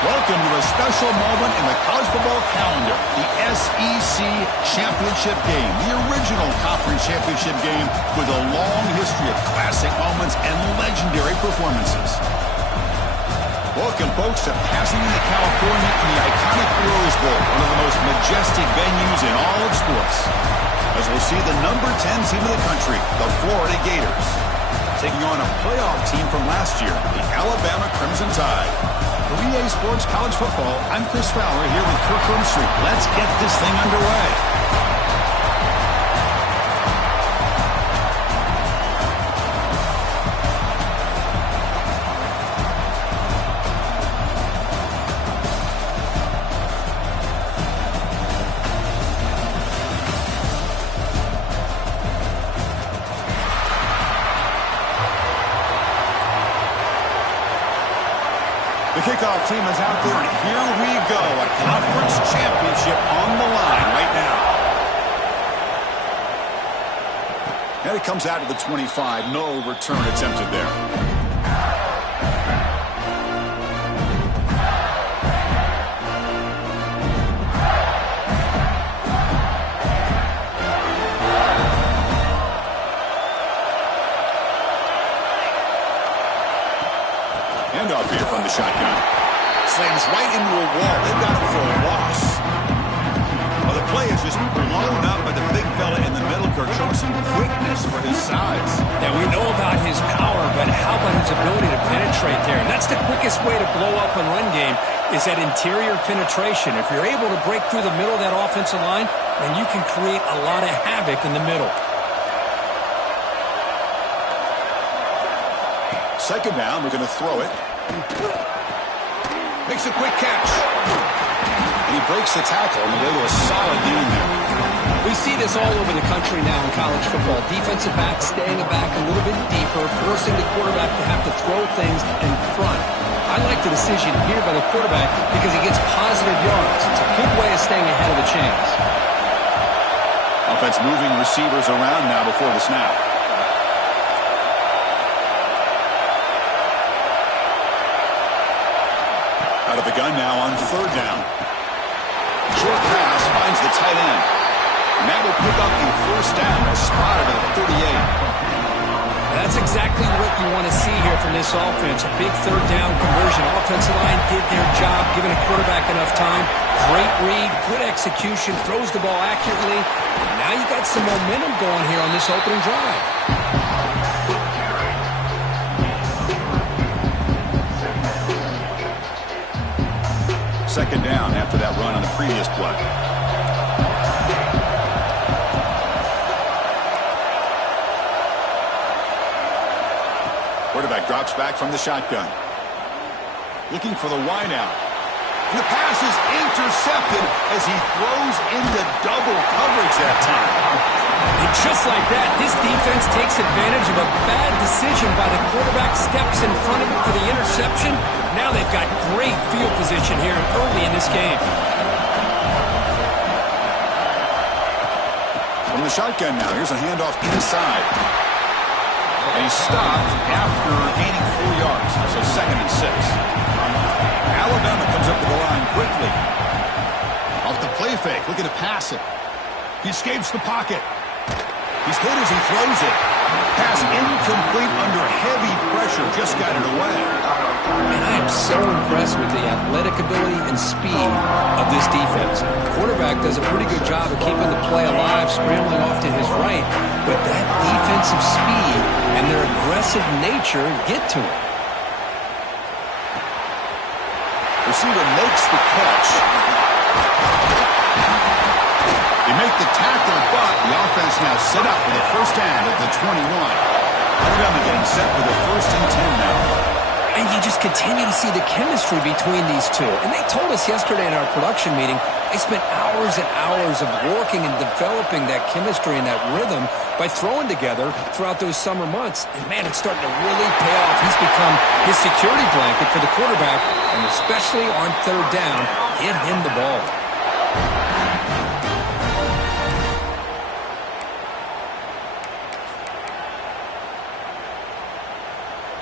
Welcome to a special moment in the college football calendar, the SEC Championship Game, the original conference championship game with a long history of classic moments and legendary performances. Welcome, folks, to Pasadena, California in the iconic Rose Bowl, one of the most majestic venues in all of sports. As we'll see the number 10 team in the country, the Florida Gators, taking on a playoff team from last year, the Alabama Crimson Tide. For EA Sports College Football, I'm Chris Fowler here with Kirk Street. Let's get this thing underway. The kickoff team is out there, and here we go. A conference championship on the line right now. And it comes out to the 25. No return attempted there. Handoff here from the shotgun. Slams right into a wall. They've got him for a loss. Well, the play is just blown up by the big fella in the middle, Kirk, showing some quickness for his size. Yeah, we know about his power, but how about his ability to penetrate there? And that's the quickest way to blow up a run game, is that interior penetration. If you're able to break through the middle of that offensive line, then you can create a lot of havoc in the middle. Second down, we're going to throw it. Makes a quick catch. And he breaks the tackle on the way to a solid gain there. We see this all over the country now in college football. Defensive backs staying back a little bit deeper, forcing the quarterback to have to throw things in front. I like the decision here by the quarterback because he gets positive yards. It's a good way of staying ahead of the chains. Offense moving receivers around now before the snap. Out of the gun now on third down. Short pass finds the tight end. And that will pick up a first down, spotted at the 38. That's exactly what you want to see here from this offense. A big third down conversion. Offensive line did their job, giving a quarterback enough time. Great read, good execution, throws the ball accurately. And now you got some momentum going here on this opening drive. Second down after that run on the previous play. Quarterback drops back from the shotgun. Looking for the wide out. And the pass is intercepted as he throws into double coverage that time. And just like that, this defense takes advantage of a bad decision by the quarterback, steps in front of him for the interception. Now they've got great field position here early in this game. From the shotgun now, here's a handoff inside. And he's stopped after gaining 4 yards, so 2nd and 6. Alabama comes up to the line quickly. Off the play fake, looking to pass it. He escapes the pocket. He's hit as he throws it. Pass incomplete under heavy pressure, just got it away. And I am so impressed with the athletic ability and speed of this defense. The quarterback does a pretty good job of keeping the play alive, scrambling off to his right. But that defensive speed and their aggressive aggressive nature get to him. Receiver makes the catch. They make the tackle, but the offense now set up for the first down at the 21. Alabama getting set for the 1st and 10 now. And you just continue to see the chemistry between these two. And they told us yesterday in our production meeting, they spent hours and hours of working and developing that chemistry and that rhythm by throwing together throughout those summer months. And, man, it's starting to really pay off. He's become his security blanket for the quarterback, and especially on 3rd down, get him the ball.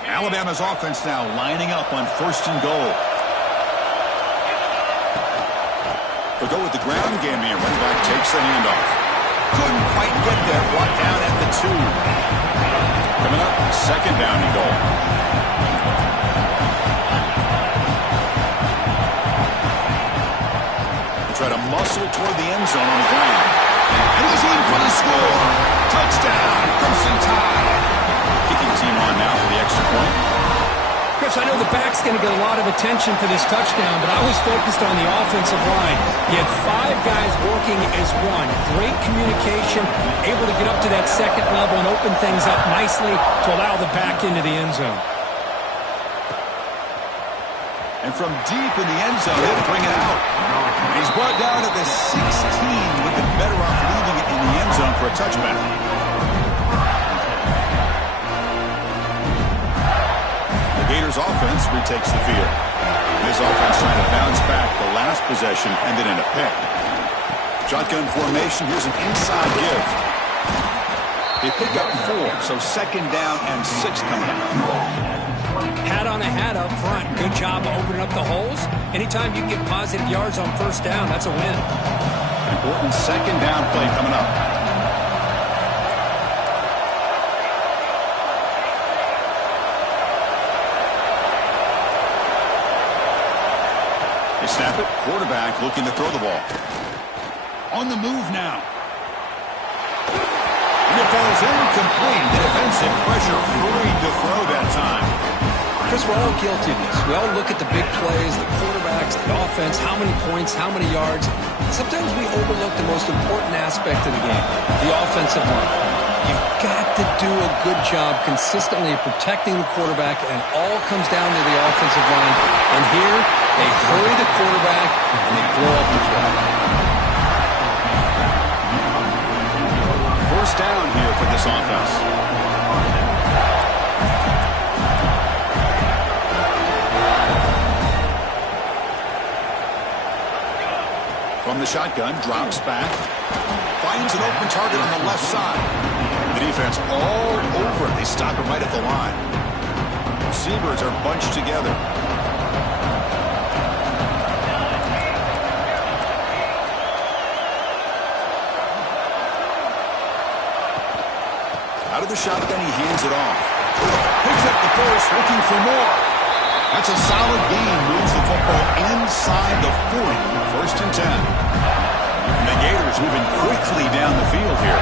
Alabama's offense now lining up on 1st and goal. They'll go with the ground game here. Running back takes the handoff. Couldn't quite get there. Brought down at the 2. Coming up, 2nd down and goal. They try to muscle toward the end zone on the ground. And he's in for the score. Touchdown, Crimson Tide. Kicking team on now for the extra point. Chris, I know the back's going to get a lot of attention for this touchdown, but I was focused on the offensive line. You had 5 guys working as one. Great communication, able to get up to that 2nd level and open things up nicely to allow the back into the end zone. And from deep in the end zone, they'll bring it out. And he's brought down at the 16. Would have been better off leaving it in the end zone for a touchback. Gators offense retakes the field. This offense trying to bounce back. The last possession ended in a pick. Shotgun formation. Here's an inside give. They pick up 4, so 2nd down and 6 coming up. Hat on a hat up front. Good job opening up the holes. Anytime you get positive yards on 1st down, that's a win. Important 2nd down play coming up. Snap it. Quarterback looking to throw the ball. On the move now. And it falls incomplete. The defensive pressure hurried to throw that time. Chris, we're all guilty of this. We all look at the big plays, the quarterbacks, the offense, how many points, how many yards. Sometimes we overlook the most important aspect of the game, the offensive line. You've got to do a good job consistently of protecting the quarterback, and it all comes down to the offensive line. And here, they hurry the quarterback, and they blow up the play. 1st down here for this offense. From the shotgun, drops back. Finds an open target on the left side. The defense all over it. They stop it right at the line. Receivers are bunched together. Out of the shotgun, he hands it off. Picks up the first, looking for more. That's a solid gain. Moves the football inside the 40. 1st and 10. And the Gators moving quickly down the field here.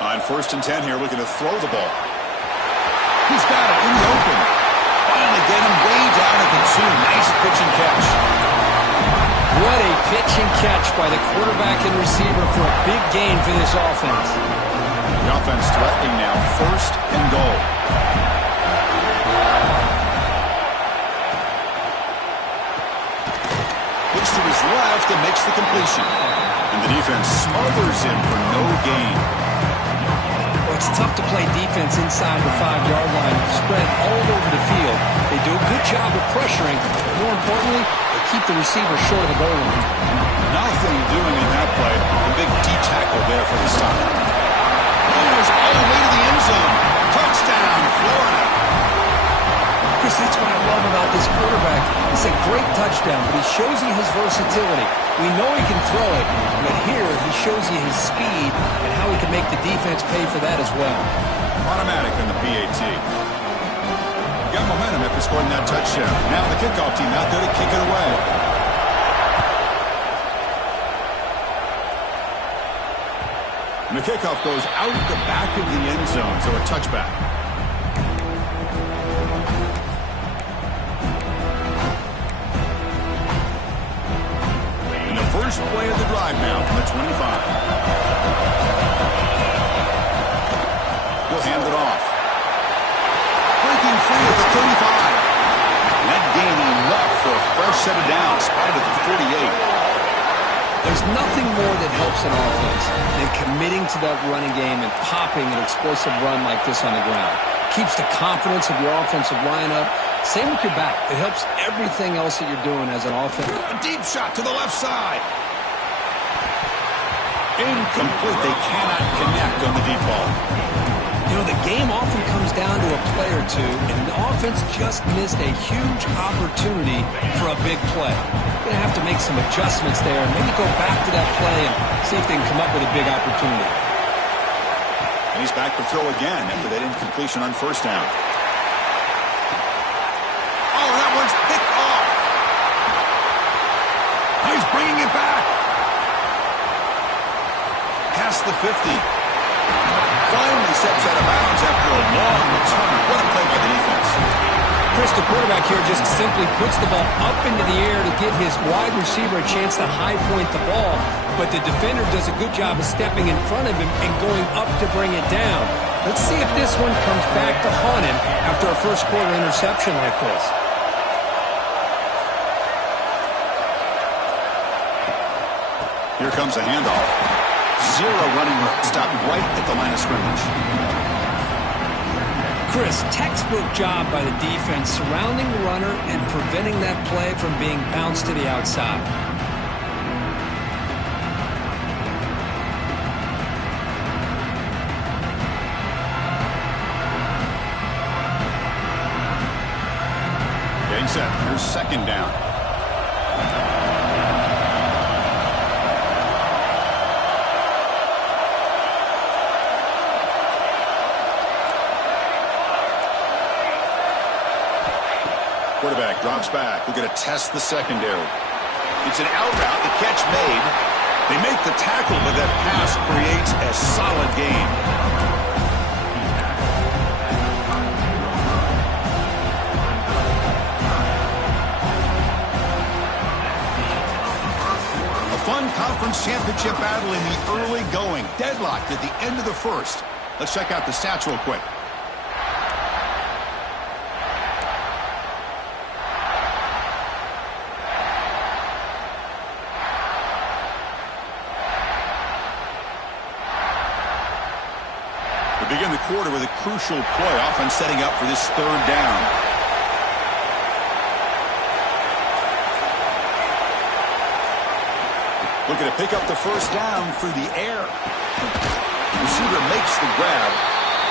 On 1st and 10 here, looking to throw the ball. He's got it in the open. Finally get him way down at the 2. Nice pitch and catch. What a pitch and catch by the quarterback and receiver for a big gain for this offense. The offense threatening now, 1st and goal. Looks to his left and makes the completion. And the defense smothers him for no gain. Well, it's tough to play defense inside the 5-yard line, spread all over the field. They do a good job of pressuring. More importantly, they keep the receiver short of the goal line. Nothing doing in that play. A big D tackle there for the stop. Goes all the way to the end zone. Touchdown, Florida. Chris, that's what I love about this quarterback. It's a great touchdown, but he shows you his versatility. We know he can throw it, but here he shows you his speed and how he can make the defense pay for that as well. Automatic in the PAT. got momentum after scoring that touchdown. Now the kickoff team out there to kick it away. And the kickoff goes out the back of the end zone, so a touchback. And the first play of the drive now from the 25. He'll hand it off. Breaking free at the 35. That gain enough for a fresh set of downs. Spotted at the 48. There's nothing more that helps an offense than committing to that running game and popping an explosive run like this on the ground. Keeps the confidence of your offensive line up. Same with your back. It helps everything else that you're doing as an offense. A deep shot to the left side. Incomplete. They cannot connect on the deep ball. You know, the game often comes down to a play or two, and the offense just missed a huge opportunity for a big play. Going to have to make some adjustments there and maybe go back to that play and see if they can come up with a big opportunity. And he's back to throw again after that incompletion on first down. Oh, that one's picked off. Oh, he's bringing it back. Past the 50. Finally steps out of bounds after a long return. What a play by the defense. Chris, the quarterback here just simply puts the ball up into the air to give his wide receiver a chance to high point the ball, but the defender does a good job of stepping in front of him and going up to bring it down. Let's see if this one comes back to haunt him after a first quarter interception like this. Here comes a handoff. Zero running room. Stopped right at the line of scrimmage. Chris, textbook job by the defense surrounding the runner and preventing that play from being bounced to the outside. Getting set. Here's second down. Quarterback drops back. We're going to test the secondary. It's an out route. The catch made. They make the tackle, but that pass creates a solid gain. A fun conference championship battle in the early going. Deadlocked at the end of the first. Let's check out the stats real quick. Begin the quarter with a crucial play, often setting up for this third down. Looking to pick up the first down through the air. Receiver makes the grab.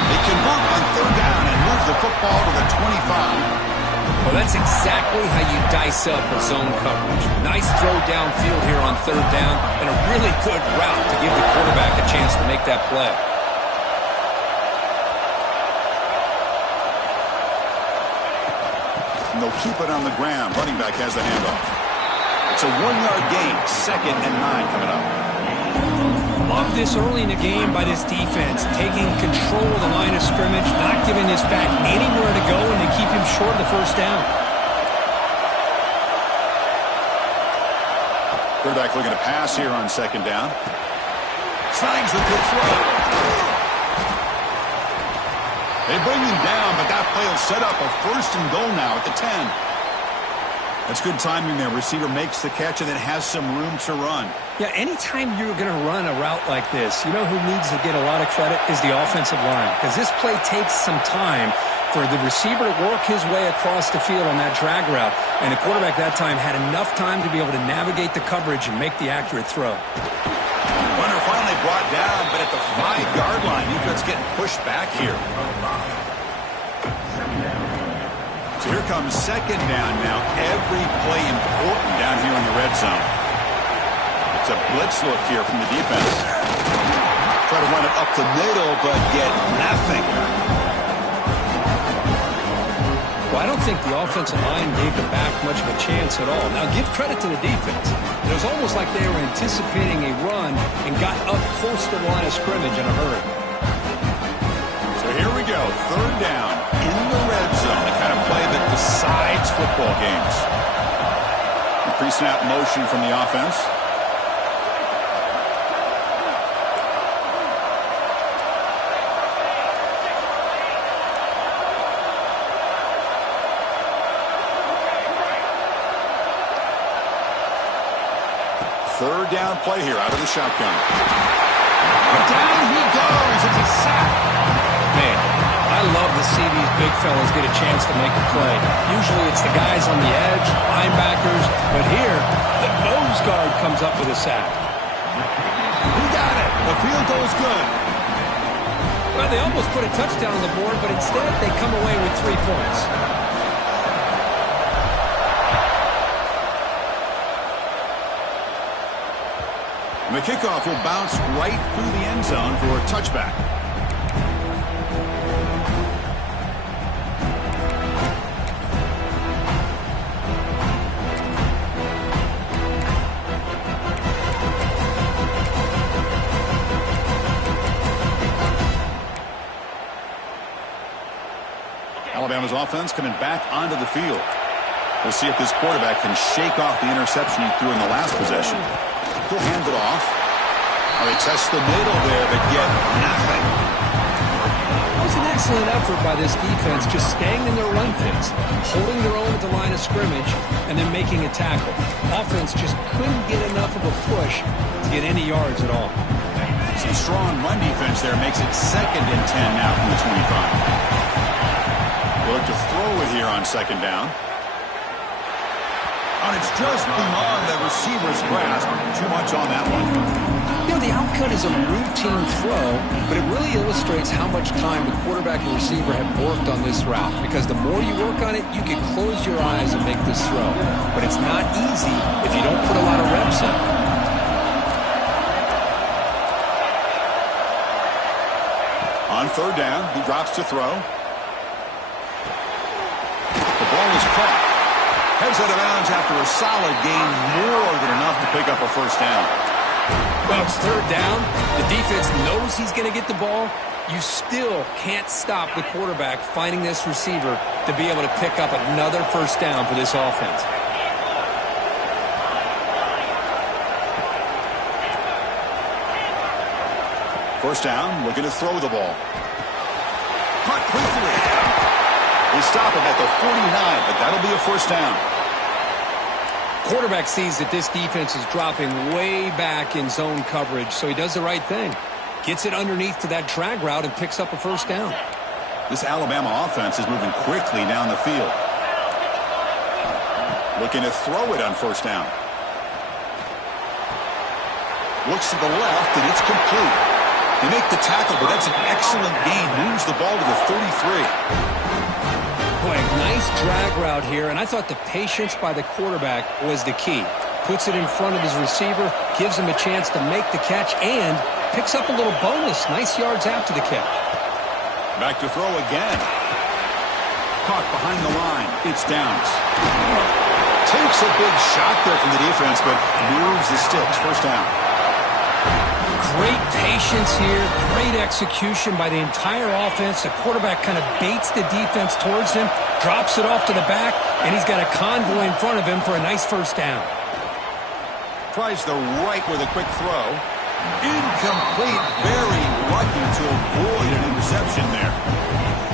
They convert on third down and move the football to the 25. Well, that's exactly how you dice up a zone coverage. Nice throw downfield here on third down and a really good route to give the quarterback a chance to make that play. And they'll keep it on the ground. Running back has the handoff. It's a 1-yard gain. 2nd and 9 coming up. Love this early in the game by this defense. Taking control of the line of scrimmage, not giving this back anywhere to go, and they keep him short of the first down. Quarterback looking to pass here on second down. Signs with the throw. They bring him down, but that play will set up a first and goal now at the 10. That's good timing there. Receiver makes the catch and then has some room to run. Yeah, anytime you're going to run a route like this, you know who needs to get a lot of credit is the offensive line. Because this play takes some time for the receiver to work his way across the field on that drag route. And the quarterback that time had enough time to be able to navigate the coverage and make the accurate throw. Runner finally brought down, but at the 5-yard line, defense getting pushed back here. So here comes second down now. Every play important down here in the red zone. It's a blitz look here from the defense. Try to run it up the middle, but get nothing. Well, I don't think the offensive line gave the back much of a chance at all. Now, give credit to the defense. It was almost like they were anticipating a run and got up close to the line of scrimmage in a hurry. So here we go, third down in the red zone, the kind of play that decides football games. The pre-snap motion from the offense. Third down play here out of the shotgun. Down he goes. It's a sack. Man, I love to see these big fellas get a chance to make a play. Usually it's the guys on the edge, linebackers, but here the nose guard comes up with a sack. He got it. The field goal is good. Well, they almost put a touchdown on the board, but instead they come away with 3 points. The kickoff will bounce right through the end zone for a touchback. Alabama's offense coming back onto the field. We'll see if this quarterback can shake off the interception he threw in the last possession. He'll hand it off. Oh, he tests the middle there, but get nothing. It was an excellent effort by this defense, just staying in their run fits, holding their own at the line of scrimmage, and then making a tackle. Offense just couldn't get enough of a push to get any yards at all. Some strong run defense there makes it 2nd and 10 now from the 25. We'll look to throw it here on 2nd down. And it's just beyond the receiver's grasp. Too much on that one. You know, the outcut is a routine throw, but it really illustrates how much time the quarterback and receiver have worked on this route. Because the more you work on it, you can close your eyes and make this throw. But it's not easy if you don't put a lot of reps in. On 3rd down, he drops to throw. The ball is caught. Heads out of bounds after a solid gain, more than enough to pick up a 1st down. Well, it's 3rd down. The defense knows he's going to get the ball. You still can't stop the quarterback finding this receiver to be able to pick up another 1st down for this offense. First down, looking to throw the ball. Caught quickly. They stop him at the 49, but that'll be a 1st down. Quarterback sees that this defense is dropping way back in zone coverage, so he does the right thing. Gets it underneath to that drag route and picks up a 1st down. This Alabama offense is moving quickly down the field. Looking to throw it on 1st down. Looks to the left, and it's complete. They make the tackle, but that's an excellent gain. Moves the ball to the 33. Boy, nice drag route here, and I thought the patience by the quarterback was the key. Puts it in front of his receiver, gives him a chance to make the catch, and picks up a little bonus. Nice yards after the catch. Back to throw again. Caught behind the line. It's Downs. Takes a big shot there from the defense, but moves the sticks. 1st down. Great patience here, great execution by the entire offense. The quarterback kind of baits the defense towards him, drops it off to the back, and he's got a convoy in front of him for a nice 1st down. Tries the right with a quick throw. Incomplete. Very lucky to avoid an interception there.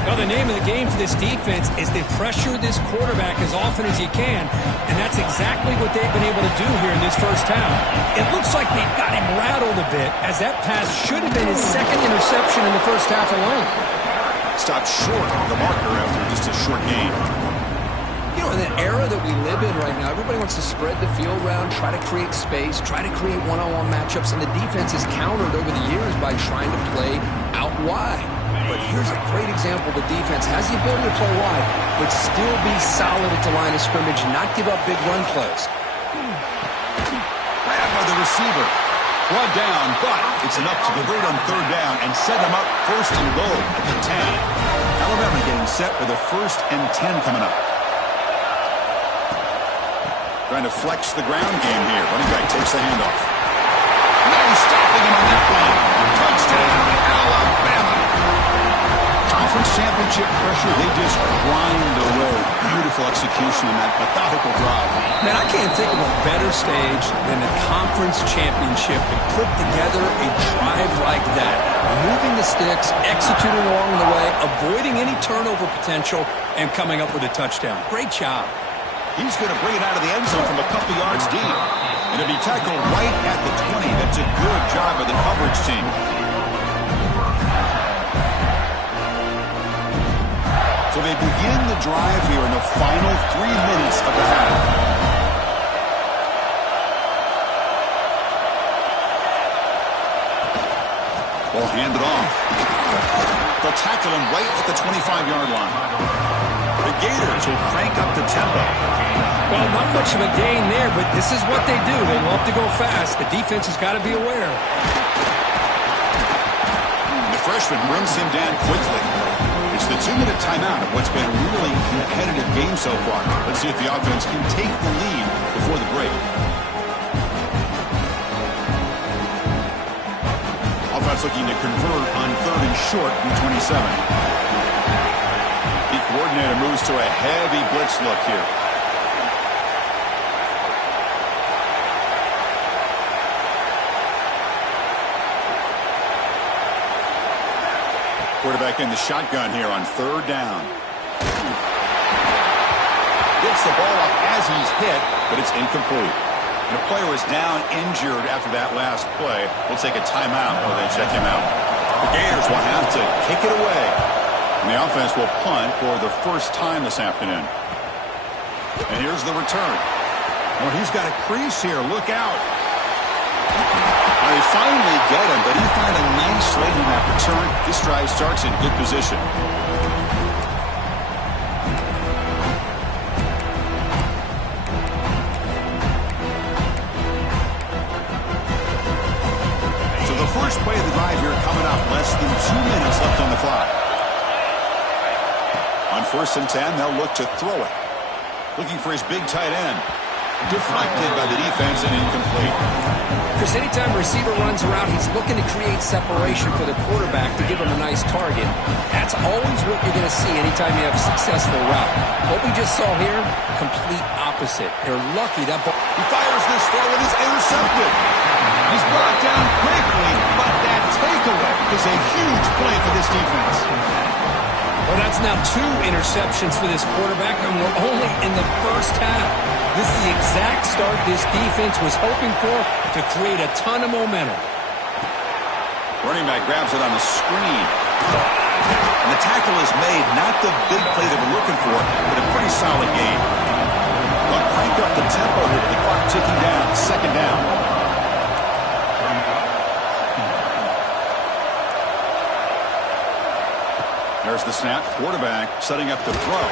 Well, the name of the game for this defense is to pressure this quarterback as often as you can, and that's exactly what they've been able to do here in this 1st half. It looks like they've got him rattled a bit, as that pass should have been his 2nd interception in the 1st half alone. Stopped short of the marker after just a short gain. You know, in the era that we live in right now, everybody wants to spread the field around, try to create space, try to create one-on-one matchups, and the defense has countered over the years by trying to play out wide. But here's a great example. The defense has the ability to play wide, but still be solid at the line of scrimmage, not give up big run plays. Bad by the receiver. Brought down, but it's enough to convert on 3rd down and set him up 1st and goal at the 10. Alabama getting set for the 1st and 10 coming up. Trying to flex the ground game here. Running back takes the handoff. No stopping him on that one. Touchdown, Alabama. Conference championship pressure, they just grind away. Beautiful execution on that methodical drive. Man, I can't think of a better stage than the conference championship to put together a drive like that. Moving the sticks, executing along the way, avoiding any turnover potential, and coming up with a touchdown. Great job. He's going to bring it out of the end zone from a couple yards deep. And it'll be tackled right at the 20. That's a good job by the coverage team. So they begin the drive here in the final 3 minutes of the half. Ball handed off. They'll tackle him right at the 25-yard line. The Gators will crank up the tempo. Well, not much of a gain there, but this is what they do. They love to go fast. The defense has got to be aware. The freshman brings him down quickly. It's the 2-minute timeout of what's been a really competitive game so far. Let's see if the offense can take the lead before the break. Offense looking to convert on 3rd and short from 27. The coordinator moves to a heavy blitz look here. Quarterback in the shotgun here on 3rd down. Gets the ball up as he's hit, but it's incomplete. And the player is down injured after that last play. We'll take a timeout while they check him out. The Gators will have to kick it away. And the offense will punt for the first time this afternoon. And here's the return. Well, he's got a crease here. Look out. They finally get him, but he found a nice lane in that return. This drive starts in good position. So the first play of the drive here coming up. Less than 2 minutes left on the clock. On 1st and 10, they'll look to throw it. Looking for his big tight end. Deflected by the defense and incomplete. Because anytime a receiver runs around, he's looking to create separation for the quarterback to give him a nice target. That's always what you're going to see anytime you have a successful route. What we just saw here, complete opposite. They're lucky that ball. He fires this throw and is intercepted. He's brought down quickly, but that takeaway is a huge play for this defense. Well, that's now 2 interceptions for this quarterback, and we're only in the first half. This is the exact start this defense was hoping for to create a ton of momentum. Running back grabs it on the screen. And the tackle is made. Not the big play that we're looking for, but a pretty solid gain. They'll crank up the tempo here with the clock ticking down. 2nd down. There's the snap. Quarterback setting up the throw.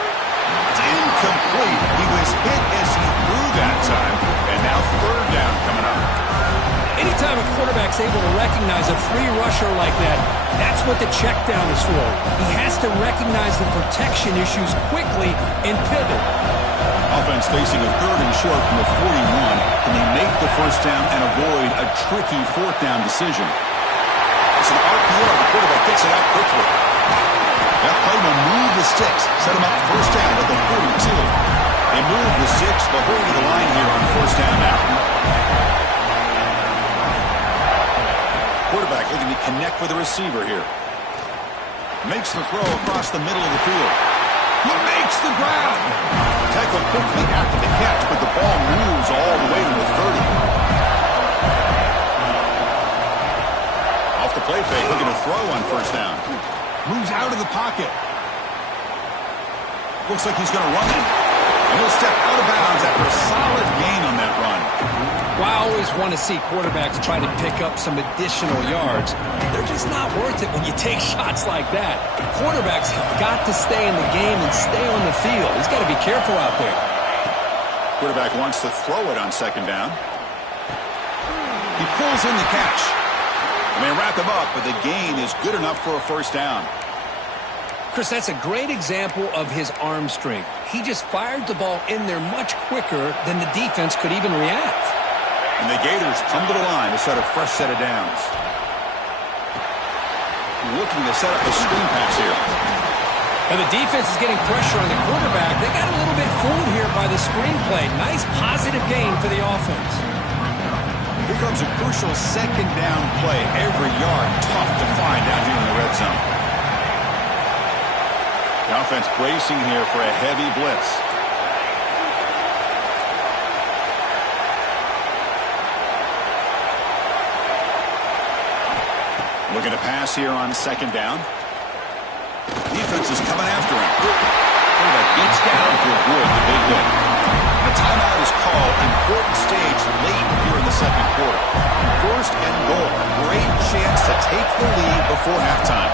It's incomplete. He was hit as he threw that time. And now 3rd down coming up. Anytime a quarterback's able to recognize a free rusher like that, that's what the check down is for. He has to recognize the protection issues quickly and pivot. Offense facing a 3rd and short from the 41. Can they make the 1st down and avoid a tricky 4th down decision? It's an RPO. The quarterback gets it out quickly. That play will move the sticks. Set him up 1st down at the 42. They move the 6. They'll hurry to the line here on 1st down now. Quarterback looking to connect with the receiver here. Makes the throw across the middle of the field. He makes the grab. Tackled quickly after the catch, but the ball moves all the way to the 30. Off the play fake, looking to throw on 1st down. Moves out of the pocket. Looks like he's going to run it. And he'll step out of bounds after a solid gain on that run. Well, I always want to see quarterbacks try to pick up some additional yards. They're just not worth it when you take shots like that. Quarterbacks have got to stay in the game and stay on the field. He's got to be careful out there. Quarterback wants to throw it on 2nd down. He pulls in the catch. And they wrap him up, but the gain is good enough for a 1st down. Chris, that's a great example of his arm strength. He just fired the ball in there much quicker than the defense could even react. And the Gators come to the line to set a fresh set of downs. Looking to set up a screen pass here. And the defense is getting pressure on the quarterback. They got a little bit fooled here by the screenplay. Nice positive gain for the offense. Here comes a crucial second down play. Every yard tough to find down here in the red zone. The offense bracing here for a heavy blitz. Looking to pass here on second down. Defense is coming after him. Quarterback gets down to avoid the big hit. A timeout is called. Important stage late here in the second quarter. First and goal. Great chance to take the lead before halftime.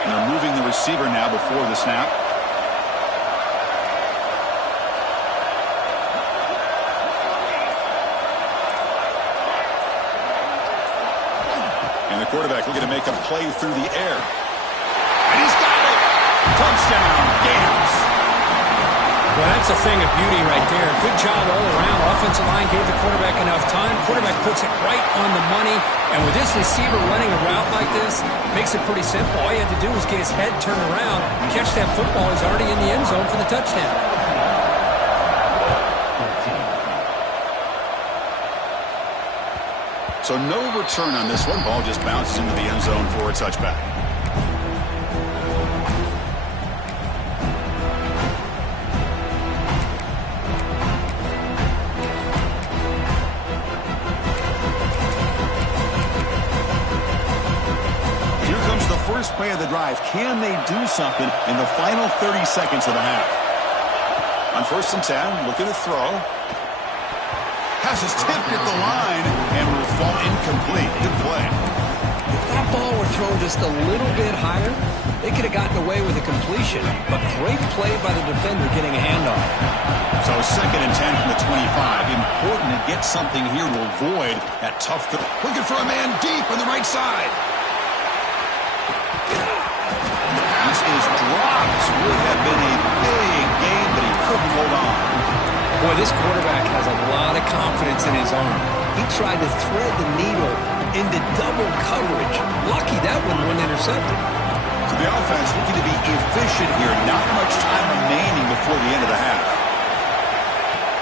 And they're moving the receiver now before the snap. And the quarterback looking to make a play through the air. And he's got it! Touchdown, Gators! Well, that's a thing of beauty right there. Good job all around. Offensive line gave the quarterback enough time. Quarterback puts it right on the money. And with this receiver running a route like this, makes it pretty simple. All you had to do was get his head turned around, catch that football. He's already in the end zone for the touchdown. So no return on this one. Ball just bounces into the end zone for a touchback. Here comes the first play of the drive. Can they do something in the final 30 seconds of the half? On 1st and 10, looking to throw. Pass is tipped at the line and will fall incomplete. Good play. If that ball were thrown just a little bit higher, they could have gotten away with a completion. But great play by the defender getting a handoff. So 2nd and 10 from the 25. Important to get something here to avoid that tough throw. Looking for a man deep on the right side. The pass is dropped. Would have been a big gain, but he couldn't hold on. Boy, this quarterback has a lot of confidence in his arm. He tried to thread the needle into double coverage. Lucky that one wasn't intercepted. So the offense looking to be efficient here. Not much time remaining before the end of the half.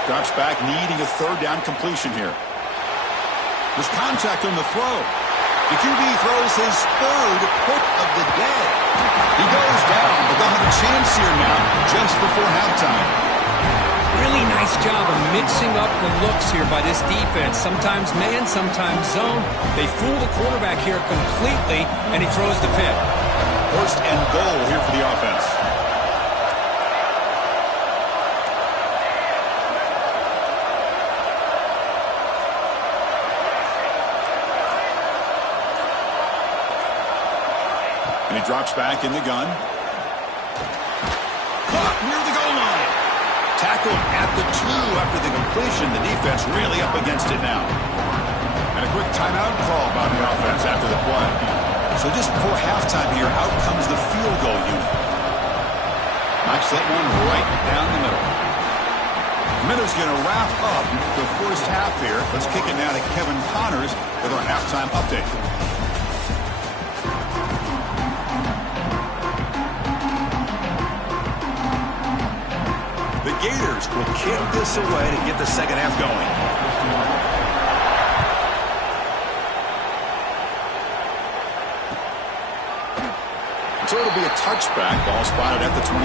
Drops back, needing a 3rd down completion here. There's contact on the throw. The QB throws his 3rd hit of the day. He goes down, but they'll have a chance here now just before halftime. Really nice job of mixing up the looks here by this defense. Sometimes man, sometimes zone. They fool the quarterback here completely, and he throws the pick. 1st and goal here for the offense. And he drops back in the gun. Caught near the goal line. Tackled at the 2 after the completion. The defense really up against it now. And a quick timeout call by the offense after the play. So just before halftime here, out comes the field goal unit. Knocks that one right down the middle. Minutes going to wrap up the first half here. Let's kick it now to Kevin Connors with our halftime update. The Gators will kick this away to get the second half going. So it'll be a touchback. Ball spotted at the 25.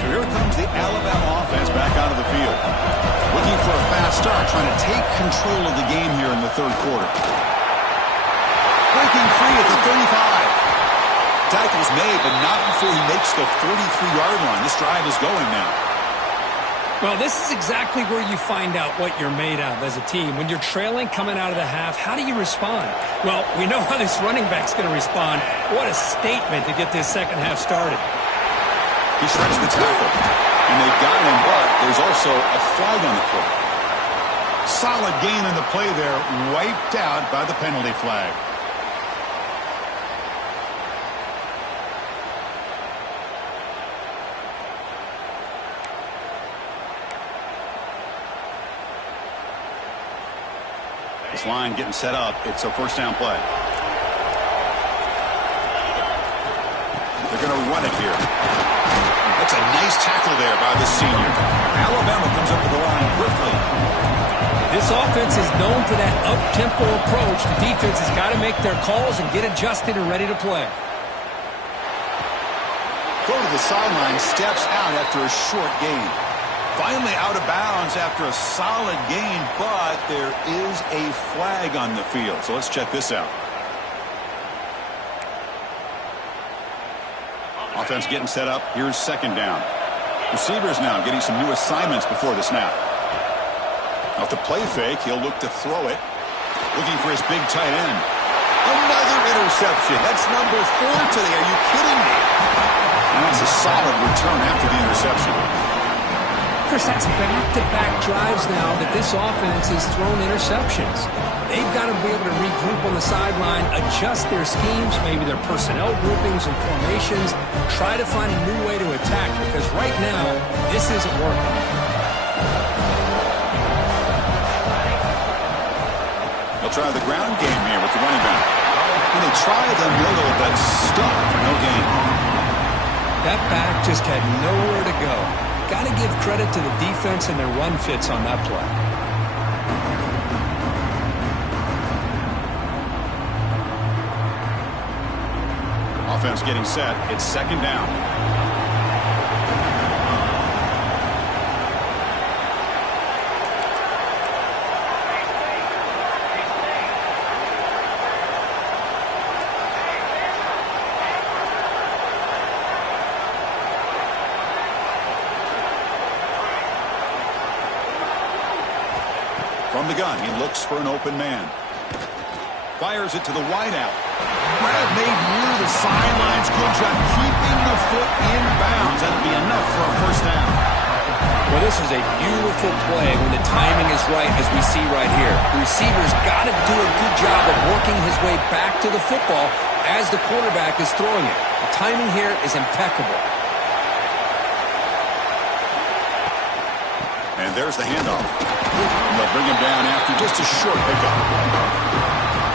So here comes the Alabama offense back out of the field. Looking for a fast start, trying to take control of the game here in the 3rd quarter. Breaking free at the 35. Tackle's made, but not before he makes the 43-yard line. This drive is going now. Well, this is exactly where you find out what you're made of as a team. When you're trailing coming out of the half, how do you respond? Well, we know how this running back's going to respond. What a statement to get this second half started. He shreds the tackle. And they've got him, but there's also a flag on the play. Solid gain in the play there, wiped out by the penalty flag. This line getting set up. It's a first down play. They're going to run it here. That's a nice tackle there by the senior. Alabama comes up to the line quickly. This offense is known for that up-tempo approach. The defense has got to make their calls and get adjusted and ready to play. Go to the sideline, steps out after a short gain. Finally out of bounds after a solid gain, but there is a flag on the field. So let's check this out. Offense getting set up. Here's second down. Receivers now getting some new assignments before the snap. Off the play fake, he'll look to throw it. Looking for his big tight end. Another interception. That's number 4 today. Are you kidding me? And that's a solid return after the interception. Chris, that's back-to-back drives now that this offense has thrown interceptions. They've got to be able to regroup on the sideline, adjust their schemes, maybe their personnel groupings and formations, try to find a new way to attack, because right now, this isn't working. They'll try the ground game here with the running back. And they try the middle, but stuck for no gain. That back just had nowhere to go. Got to give credit to the defense and their run fits on that play. Offense getting set. It's second down. From the gun, he looks for an open man. Fires it to the wideout. Brad made near the sidelines. Good job keeping the foot in bounds. That'll be enough for a first down. Well, this is a beautiful play when the timing is right, as we see right here. The receiver's got to do a good job of working his way back to the football as the quarterback is throwing it. The timing here is impeccable. And there's the handoff. They'll bring him down after just a short pickup.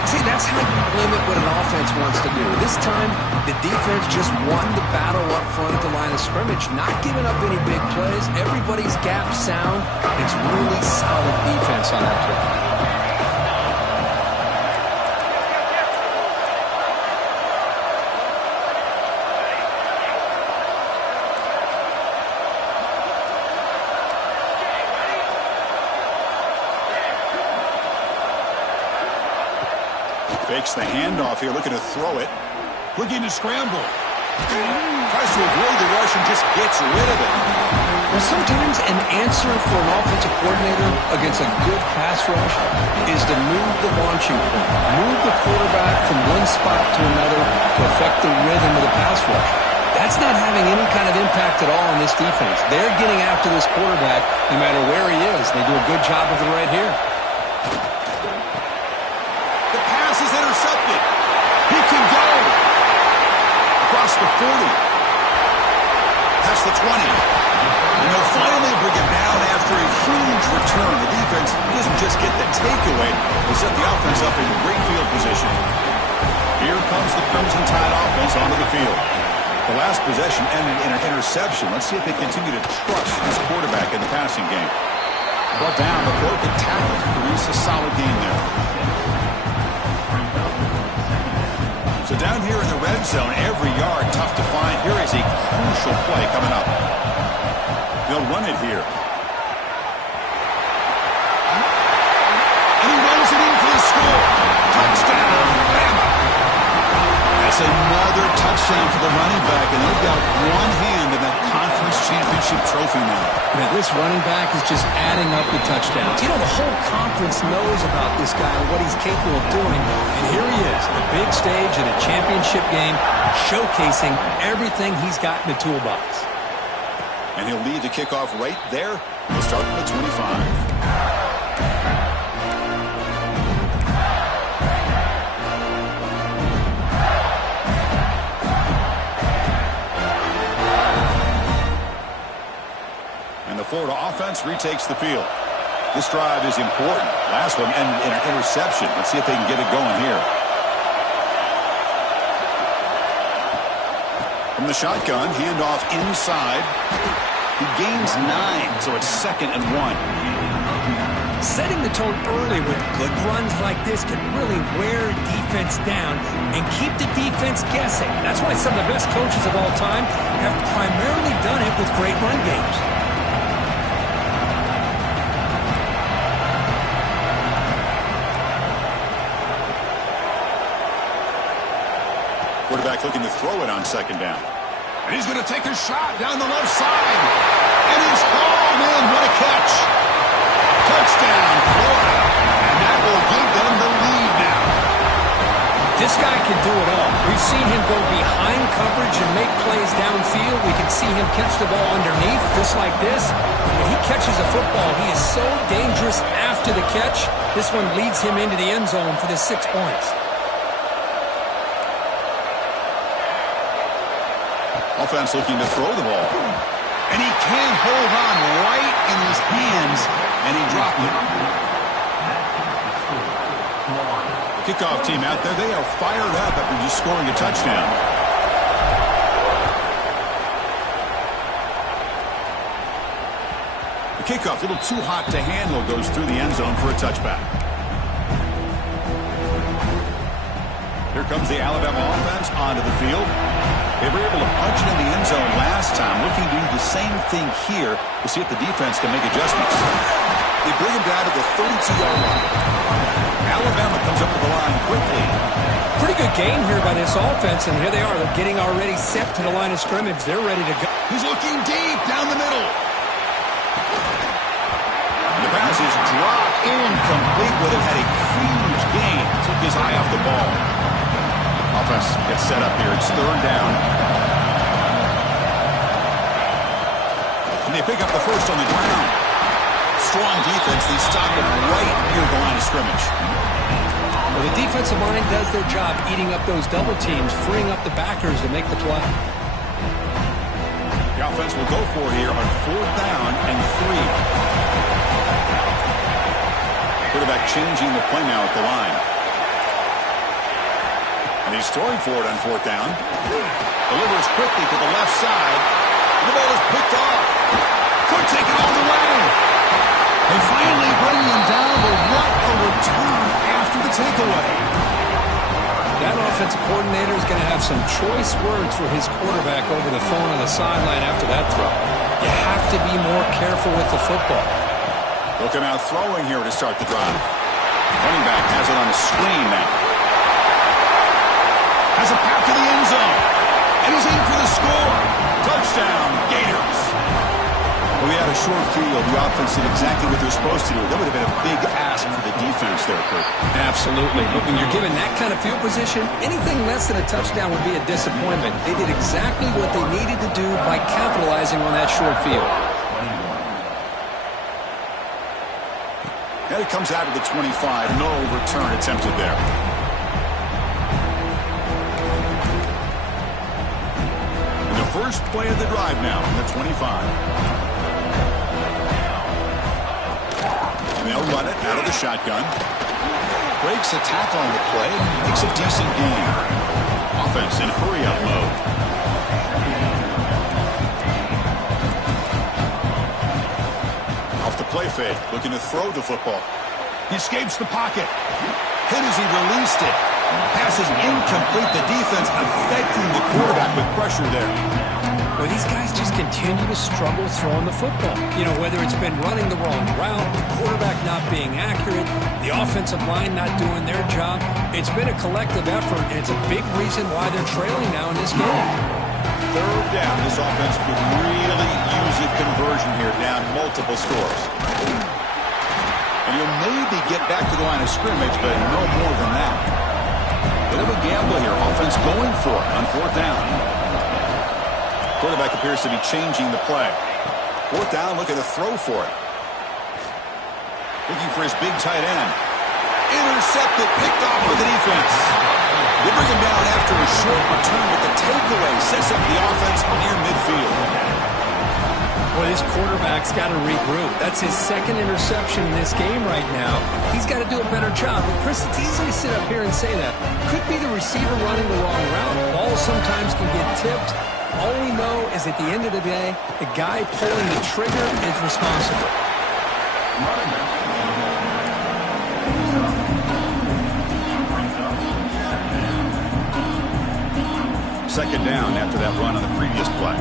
See, that's how you limit what an offense wants to do. This time, the defense just won the battle up front at the line of scrimmage, not giving up any big plays. Everybody's gap sound. It's really solid defense on that play. Fakes the handoff here, looking to throw it. Looking to scramble. Tries to avoid the rush and just gets rid of it. Well, sometimes an answer for an offensive coordinator against a good pass rush is to move the launching point, move the quarterback from one spot to another to affect the rhythm of the pass rush. That's not having any kind of impact at all on this defense. They're getting after this quarterback no matter where he is. They do a good job of it right here. Is intercepted. He can go across the 40. That's the 20. And they'll finally bring it down after a huge return. The defense doesn't just get the takeaway, they set the offense up in great field position. Here comes the Crimson Tide offense onto the field. The last possession ended in an interception. Let's see if they continue to trust this quarterback in the passing game. Brought down, the broken tackle produced a solid game there. So down here in the red zone, every yard tough to find. Here is a crucial play coming up. They'll run it here. And he runs it in for the score. Touchdown, Alabama. That's another touchdown for the running back, and they've got one hand in that conference championship trophy now. Man, this running back is just adding up the touchdowns. You know, the whole conference knows about this guy and what he's capable of doing. And here he is, the big stage in a championship game, showcasing everything he's got in the toolbox. And he'll lead the kickoff right there. He'll start at the 25. And the Florida offense retakes the field. This drive is important. Last one ended in an interception. Let's see if they can get it going here. From the shotgun, handoff inside. He gains 9, so it's 2nd and 1. Setting the tone early with good runs like this can really wear defense down and keep the defense guessing. That's why some of the best coaches of all time have primarily done it with great run games. Quarterback looking to throw it on 2nd down. And he's going to take a shot down the left side. And he's hauled in. What a catch. Touchdown, Florida. And that will give them the lead now. This guy can do it all. We've seen him go behind coverage and make plays downfield. We can see him catch the ball underneath, just like this. When he catches a football, he is so dangerous after the catch. This one leads him into the end zone for the 6 points. Offense looking to throw the ball. And he can't hold on right in his hands, and he dropped it. The kickoff team out there, they are fired up after just scoring a touchdown. The kickoff, a little too hot to handle, goes through the end zone for a touchback. Here comes the Alabama offense onto the field. They were able to punch it in the end zone last time. Looking to do the same thing here to see if the defense can make adjustments. They bring him down to the 32-yard line. Alabama comes up to the line quickly. Pretty good game here by this offense, and here they are. They're getting already set to the line of scrimmage. They're ready to go. He's looking deep down the middle. The pass is dropped incomplete, but it had a huge gain. Took his eye off the ball. Offense gets set up here. It's 3rd down. And they pick up the first on the ground. Strong defense. They stop him right near the line of scrimmage. Well, the defensive line does their job eating up those double teams, freeing up the backers to make the play. The offense will go for here on 4th down and 3. Quarterback changing the play now at the line. And he's throwing for it on 4th down. Delivers quickly to the left side. The ball is picked off. Could take it all the way. They finally bring him down, but what a return after the takeaway. That offensive coordinator is going to have some choice words for his quarterback over the phone on the sideline after that throw. You have to be more careful with the football. They'll come out throwing here to start the drive. Running back has it on a screen now. Has a path to the end zone. And he's in for the score. Touchdown, Gators. Well, we had a short field. The offense did exactly what they're supposed to do. That would have been a big ask for the defense there, Kurt. Absolutely. But when you're given that kind of field position, anything less than a touchdown would be a disappointment. They did exactly what they needed to do by capitalizing on that short field. And it comes out of the 25. No return attempted there. And the first play of the drive now on the 25. And they'll run it out of the shotgun. Breaks a tackle on the play. Makes a decent gain. Offense in hurry-up mode. Off the play fake. Looking to throw the football. He escapes the pocket. Hit as he released it. Pass is incomplete. The defense affecting the quarterback with pressure there. Well, these guys just continue to struggle throwing the football. You know, whether it's been running the wrong route, the quarterback not being accurate, the offensive line not doing their job. It's been a collective effort, and it's a big reason why they're trailing now in this game. 3rd down. This offense could really use a conversion here, down multiple scores. And you'll maybe get back to the line of scrimmage, but no more than that. Bit of a gamble here. Offense going for it on 4th down. Quarterback appears to be changing the play. Fourth down, looking to throw for it. Looking for his big tight end. Intercepted, picked off by the defense. They bring him down after a short return, but the takeaway sets up the offense near midfield. Boy, this quarterback's got to regroup. That's his second interception in this game right now. He's got to do a better job. But Chris, it's easy to sit up here and say that. Could be the receiver running the wrong route. Balls sometimes can get tipped. All we know is at the end of the day, the guy pulling the trigger is responsible. Second down after that run on the previous play.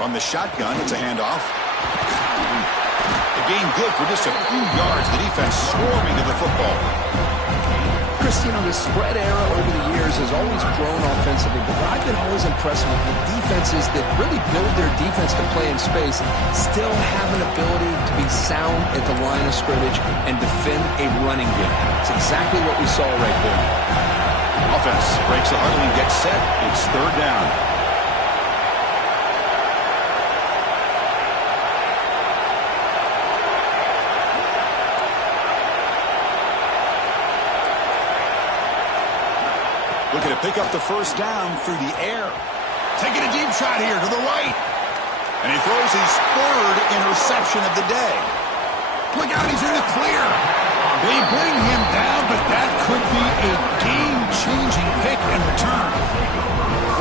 On the shotgun, it's a handoff. The gain good for just a few yards. The defense swarming to the football. Chris, you know, the spread era over the years has always grown offensively, but what I've been always impressed with the defenses that really build their defense to play in space still have an ability to be sound at the line of scrimmage and defend a running game. It's exactly what we saw right there. Offense breaks the huddle and gets set. It's third down. Looking to pick up the first down through the air. Taking a deep shot here to the right. And he throws his third interception of the day. Look out, he's in the clear. They bring him down, but that could be a game-changing pick and return.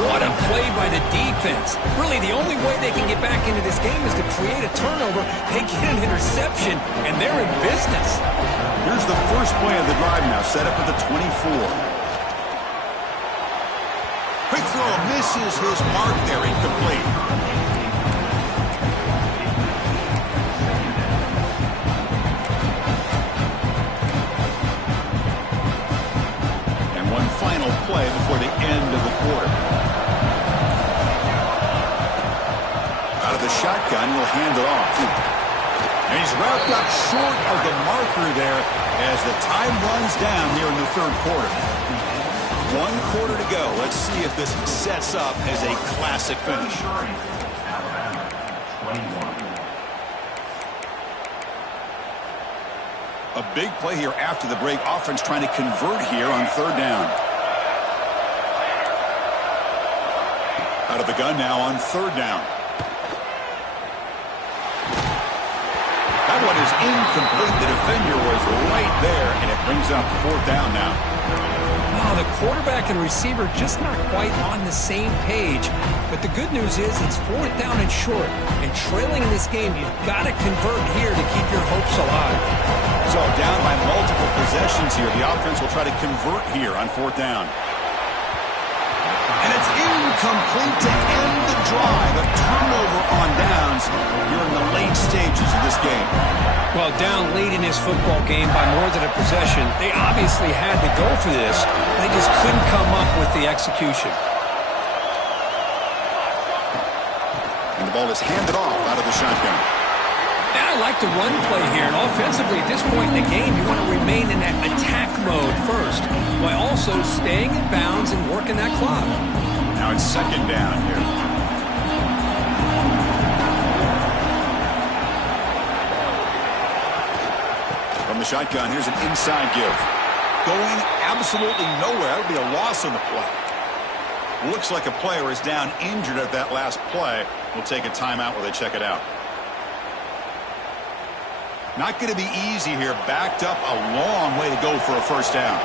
What a play by the defense. Really, the only way they can get back into this game is to create a turnover. They get an interception, and they're in business. Here's the first play of the drive now, set up at the 24. Quick throw, misses his mark there, incomplete. And one final play before the end of the quarter. Out of the shotgun, he'll hand it off. And he's wrapped up short of the marker there as the time runs down here in the third quarter. 1 quarter to go. Let's see if this sets up as a classic finish. A big play here after the break. Offense trying to convert here on third down. Out of the gun now on third down. That one is incomplete. The defender was right there, and it brings up fourth down now. Wow, the quarterback and receiver just not quite on the same page. But the good news is it's fourth down and short. And trailing in this game, you've got to convert here to keep your hopes alive. So down by multiple possessions here. The offense will try to convert here on fourth down. And it's incomplete to end the drive. A turnover on downs here in the late stages of this game. Well, down late in this football game by more than a possession, they obviously had to go for this. They just couldn't come up with the execution. And the ball is handed off out of the shotgun. And I like the run play here. And offensively, at this point in the game, you want to remain in that attack mode first, while also staying in bounds and working that clock. Now it's second down here. From the shotgun, here's an inside give. Going absolutely nowhere. That would be a loss on the play. Looks like a player is down injured at that last play. We'll take a timeout while they check it out. Not going to be easy here. Backed up a long way to go for a first down.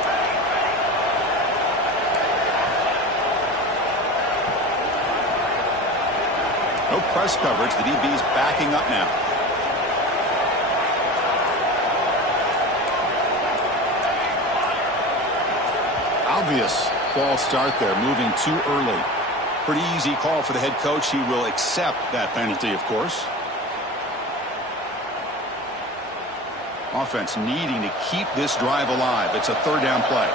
No press coverage. The DB's backing up now. Obvious false start there, moving too early. Pretty easy call for the head coach. He will accept that penalty, of course. Offense needing to keep this drive alive. It's a third down play.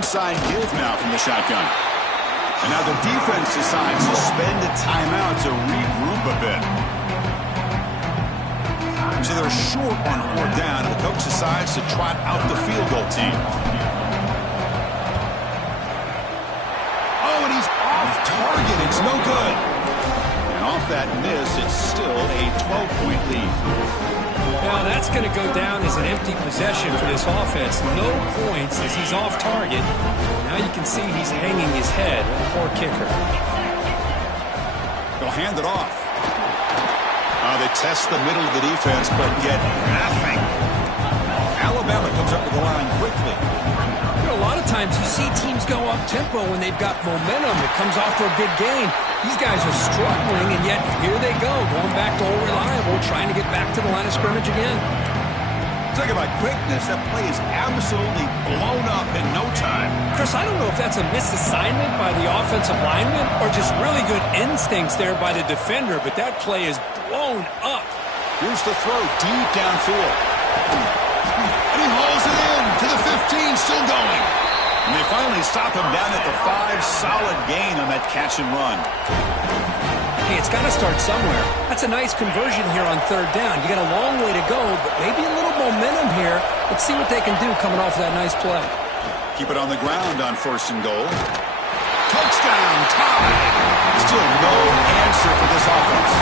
Inside give now from the shotgun. And now the defense decides to spend a timeout to regroup a bit. So they're short on 4th down, and the coach decides to trot out the field goal team. Oh, and he's off target. It's no good. And off that miss, it's still a 12-point lead. Now that's going to go down as an empty possession for this offense. No points as he's off target. Now you can see he's hanging his head. Poor kicker. They'll hand it off. They test the middle of the defense, but get nothing. Alabama comes up to the line quickly. You know, a lot of times you see teams go up-tempo when they've got momentum. It comes off for a big gain. These guys are struggling, and yet here they go, going back to old reliable, trying to get back to the line of scrimmage again. Talking about quickness, that play is absolutely blown up in no time. Chris, I don't know if that's a misassignment by the offensive lineman or just really good instincts there by the defender, but that play is blown up. Here's the throw deep downfield. And he hauls it in to the 15, still going. And they finally stop him down at the 5. Solid gain on that catch and run. Hey, it's got to start somewhere. That's a nice conversion here on 3rd down. You got a long way to go, but maybe a little momentum here. Let's see what they can do coming off that nice play. Keep it on the ground on 1st and goal. Touchdown, tie. Still no answer for this offense.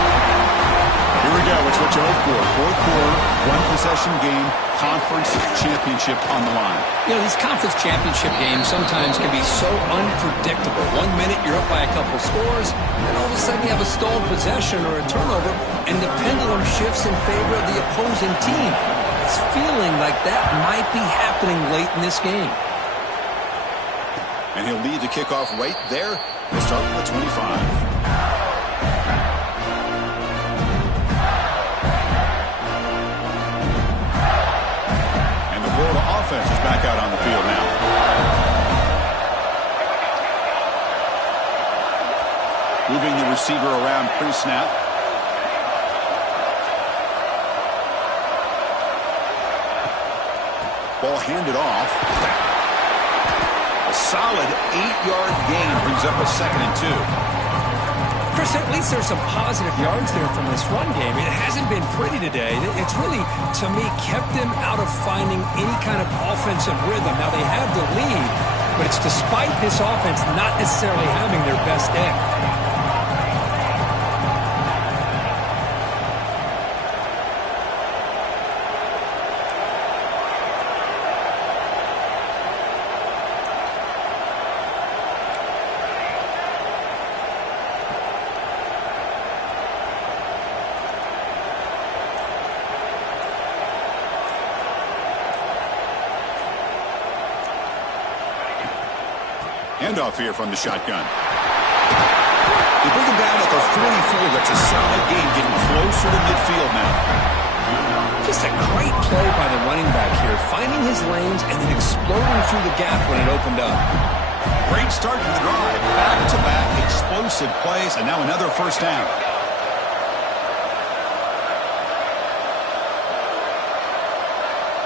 Here we go. It's what you hope for. 4th quarter, 1-possession game, conference championship on the line. You know, these conference championship games sometimes can be so unpredictable. 1 minute you're up by a couple scores, and all of a sudden you have a stalled possession or a turnover, and the pendulum shifts in favor of the opposing team. It's feeling like that might be happening late in this game. And he'll lead the kickoff right there. We'll start with the 25. Florida offense is back out on the field now. Moving the receiver around pre-snap. Ball handed off. A solid 8-yard gain brings up a 2nd and 2. Chris, at least there's some positive yards there from this run game. It hasn't been pretty today. It's really, to me, kept them out of finding any kind of offensive rhythm. Now, they have the lead, but it's despite this offense not necessarily having their best day. Handoff here from the shotgun. They bring him down at the 44. That's a solid gain, getting closer to midfield now. Just a great play by the running back here, finding his lanes and then exploding through the gap when it opened up. Great start to the drive. Back-to-back explosive plays, and now another 1st down.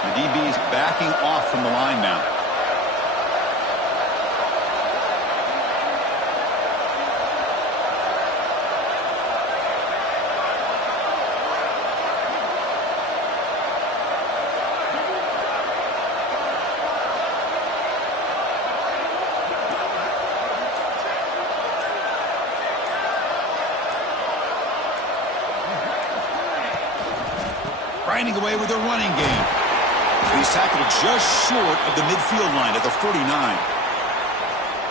The DB is backing off from the line now. Grinding away with a running game. He's tackled just short of the midfield line at the 49.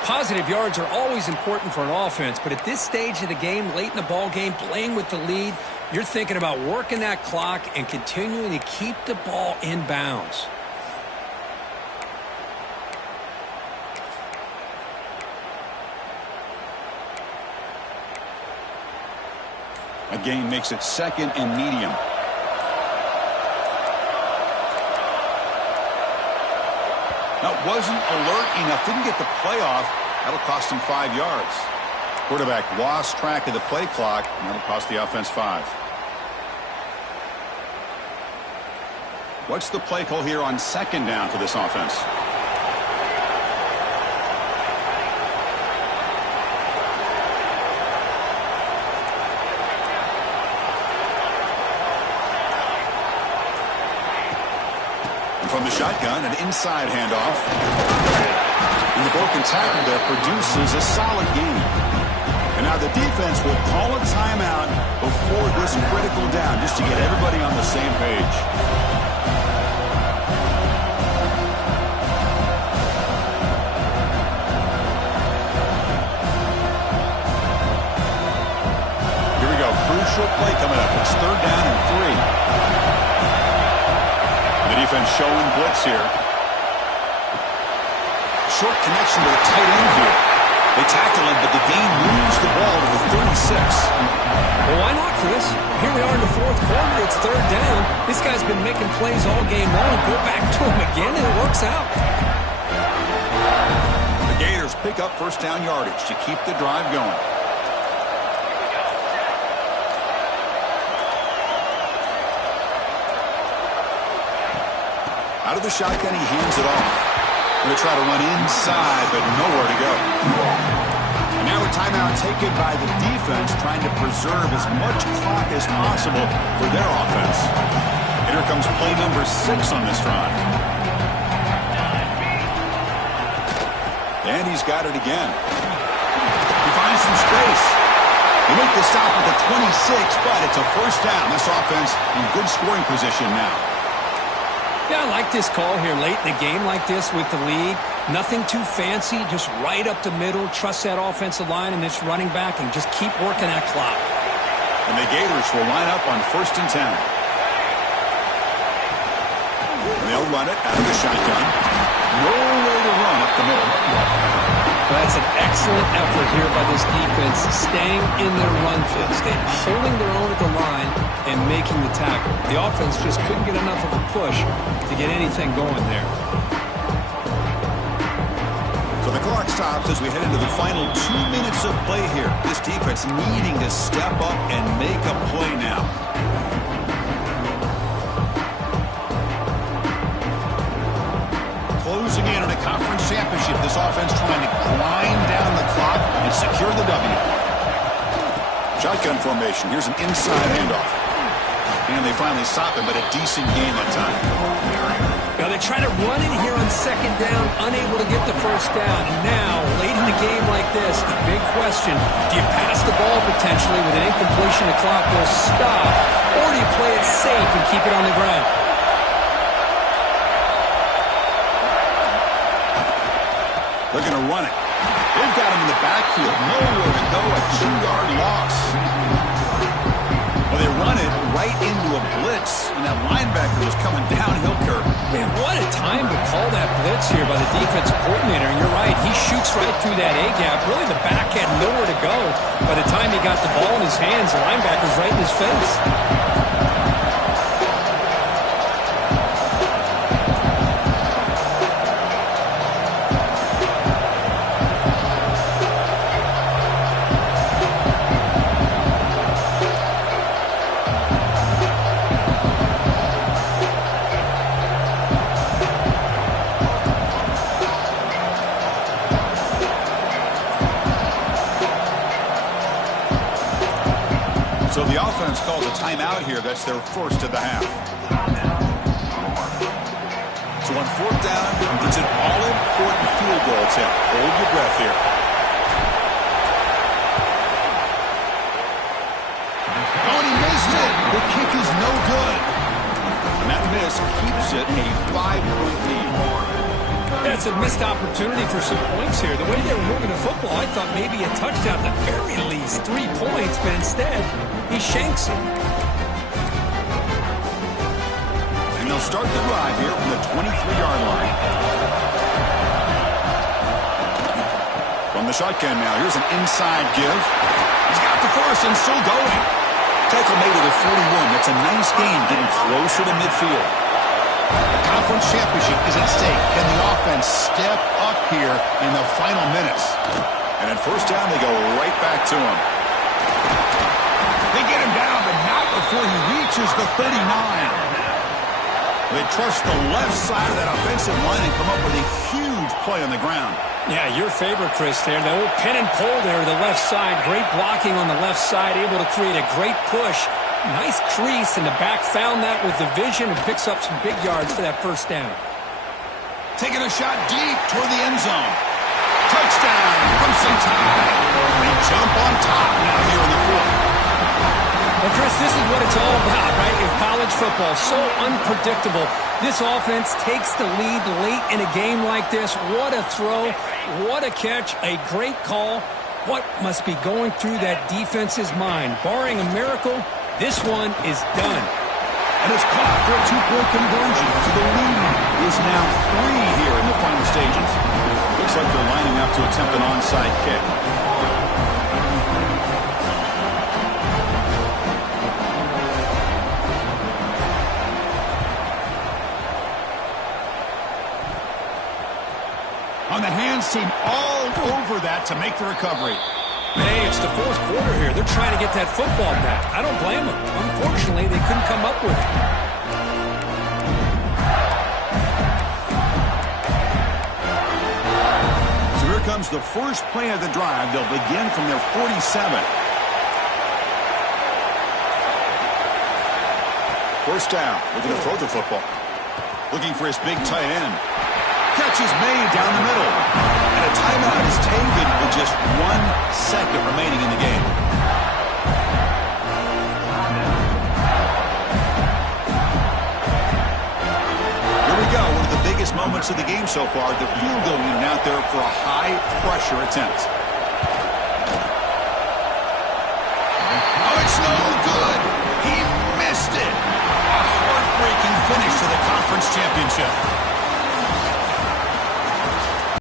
Positive yards are always important for an offense, but at this stage of the game, late in the ball game, playing with the lead, you're thinking about working that clock and continuing to keep the ball in bounds. A gain makes it 2nd and medium. Now, wasn't alert enough, didn't get the play off. That'll cost him 5 yards. Quarterback lost track of the play clock, and that'll cost the offense 5. What's the play call here on 2nd down for this offense? from the shotgun, an inside handoff. And the broken tackle there produces a solid gain. And now the defense will call a timeout before this critical down, just to get everybody on the same page. Here we go. Crucial play coming up. It's 3rd down and 3. The defense showing blitz here. Short connection to the tight end here. They tackle him, but the gain moves the ball to the 36. Well, why not, Chris? Here we are in the 4th quarter. It's 3rd down. This guy's been making plays all game long. Go back to him again, and it works out. The Gators pick up 1st down yardage to keep the drive going. Out of the shotgun, he hands it off. Going to try to run inside, but nowhere to go. And now a timeout taken by the defense, trying to preserve as much clock as possible for their offense. And here comes play number 6 on this drive. And he's got it again. He finds some space. They make the stop at the 26, but it's a 1st down. This offense in good scoring position now. Yeah, I like this call here late in the game like this with the lead. Nothing too fancy, just right up the middle. Trust that offensive line and this running back and just keep working that clock. And the Gators will line up on 1st and 10. And they'll run it out of the shotgun. No way to run up the middle. That's an excellent effort here by this defense, staying in their run fit, holding their own at the line and making the tackle. The offense just couldn't get enough of a push to get anything going there. So the clock stops as we head into the final 2 minutes of play here. This defense needing to step up and make a play now. Closing in on a conference championship, this offense trying to grind down the clock and secure the W. Shotgun formation. Here's an inside handoff. And they finally stop him, but a decent gain that time. Now they try to run it here on 2nd down, unable to get the 1st down. And now, late in the game like this, the big question, do you pass the ball potentially with an incompletion? The clock will stop, or do you play it safe and keep it on the ground? They're going to run it. They've got him in the backfield. Nowhere to go. A 2-yard loss. Well, they run it right into a blitz, and that linebacker was coming downhill curve. Man, what a time to call that blitz here by the defensive coordinator. And you're right, he shoots right through that A-gap. Really, the back had nowhere to go. By the time he got the ball in his hands, the linebacker's right in his face. So the offense calls a timeout here. That's their 1st of the half. So on 4th down, it's an all-important field goal attempt. Hold your breath here. Oh, and he missed it. The kick is no good. And that miss keeps it a 5-point lead. That's a missed opportunity for some points here. The way they were moving the football, I thought maybe a touchdown, at the very least 3 points, but instead, he shanks it. And they'll start the drive here from the 23-yard line. From the shotgun now, here's an inside give. He's got the 1st and still going. Tackle made it at 41. That's a nice gain, getting closer to midfield. The conference championship is at stake. Can the offense step up here in the final minutes? And at 1st down, they go right back to him. They get him down, but not before he reaches the 39. They trust the left side of that offensive line and come up with a huge play on the ground. Yeah, your favorite, Chris, there. The old pin and pull there, the left side. Great blocking on the left side, able to create a great push Nice crease, and the back found that with the vision and picks up some big yards for that first down. Taking a shot deep toward the end zone. Touchdown, Crimson Tide. They jump on top now here in the fourth. And Chris, this is what it's all about, right? In college football, so unpredictable. This offense takes the lead late in a game like this. What a throw. What a catch. A great call. What must be going through that defense's mind? Barring a miracle, this one is done. And it's caught for a two-point conversion. So the lead is now 3 here in the final stages. Looks like they're lining up to attempt an onside kick. On the hands team all over that to make the recovery. Hey, it's the fourth quarter here. They're trying to get that football back. I don't blame them. Unfortunately, they couldn't come up with it. So here comes the first play of the drive. They'll begin from their 47. First down. Looking to throw the football. Looking for his big tight end. Catch is made down the middle. And a timeout is taken with just 1 second remaining in the game. Here we go. One of the biggest moments of the game so far. The field goal unit out there for a high-pressure attempt. Oh, it's no good. He missed it. A heartbreaking finish to the conference championship.